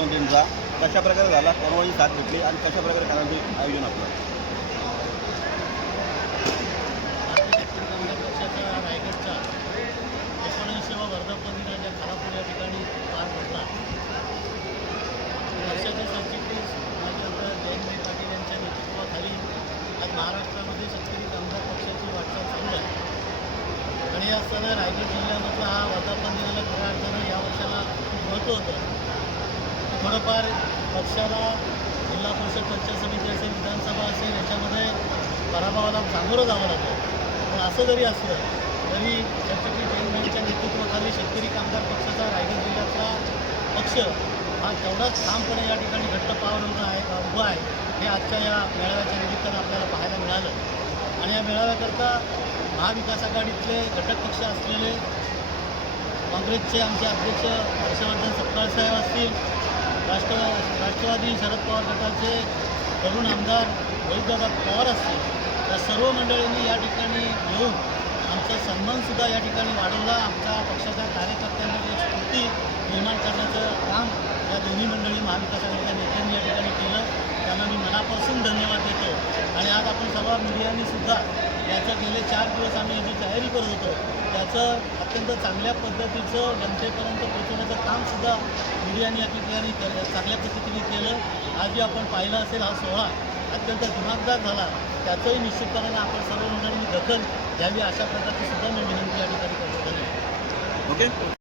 प्रधानमंत्रींचा कशा प्रकारे झाला, कोणाची साथ घेतली आणि कशा प्रकारे करण्याचं आयोजन आपलं? पक्षाचा रायगडचा 19वा वर्धापन दिन ज्या खालापूर या ठिकाणी पार पडला. पक्षाचे सरचिटणीस माननीय जयंतभाई पाटील यांच्या नेतृत्वाखाली आज महाराष्ट्रामध्ये शेतकरी कामगार पक्षाची वाटचाल चालू आहे. आणि या असताना रायगड जिल्ह्यामधला हा वर्धापन दिनाला खऱ्या अर्थानं या वर्षाला खूप महत्त्व होतं. थोडंफार पक्षाला जिल्हा परिषद चर्चा समिती असेल, विधानसभा असेल, याच्यामध्ये पराभवाला सामोरं जावं लागलं. पण असं जरी असलं तरी छत्रपती जयंतभाईंच्या नेतृत्वाखाली शेतकरी कामगार पक्षाचा रायगड जिल्ह्यातला पक्ष हा तेवढाच ठामपणे या ठिकाणी घट्ट पावलं आहे उभा आहे, हे आजच्या या मेळाव्याच्या निमित्तानं आपल्याला पाहायला मिळालं. आणि या मेळाव्याकरता महाविकास आघाडीतले घटक पक्ष असलेले काँग्रेसचे आमचे अध्यक्ष हर्षवर्धन सपकाळसाहेब असतील, राष्ट्रवादी शरद पवार गटाचे तरुण आमदार रोहितदादा पवार असतील, या सर्व मंडळींनी या ठिकाणी येऊन आमचा सन्मानसुद्धा या ठिकाणी वाढवला. आमच्या पक्षाच्या कार्यकर्त्यांमध्ये एक स्फूर्ती निर्माण करण्याचं काम या दोन्ही मंडळी महाविकास आघाडीच्या नेत्यांनी या ठिकाणी केलं. त्यांना मी मनापासून धन्यवाद देतो. आणि आज आपण सर्व मीडियानीसुद्धा याचं गेले 4 दिवस आम्ही याची तयारी करत होतो, त्याचं अत्यंत चांगल्या पद्धतीचं जनतेपर्यंत पोहोचवण्याचं कामसुद्धा मीडियाने या ठिकाणी चांगल्या पद्धतीने केलं. आजही आपण पाहिलं असेल हा सोहळा अत्यंत दिमागदार झाला. त्याचंही निश्चितपणाने आपण सर्व मंडळींनी दखल घ्यावी अशा प्रकारची सुद्धा मी विनंती या ठिकाणी करतो. धन्यवाद. ओके.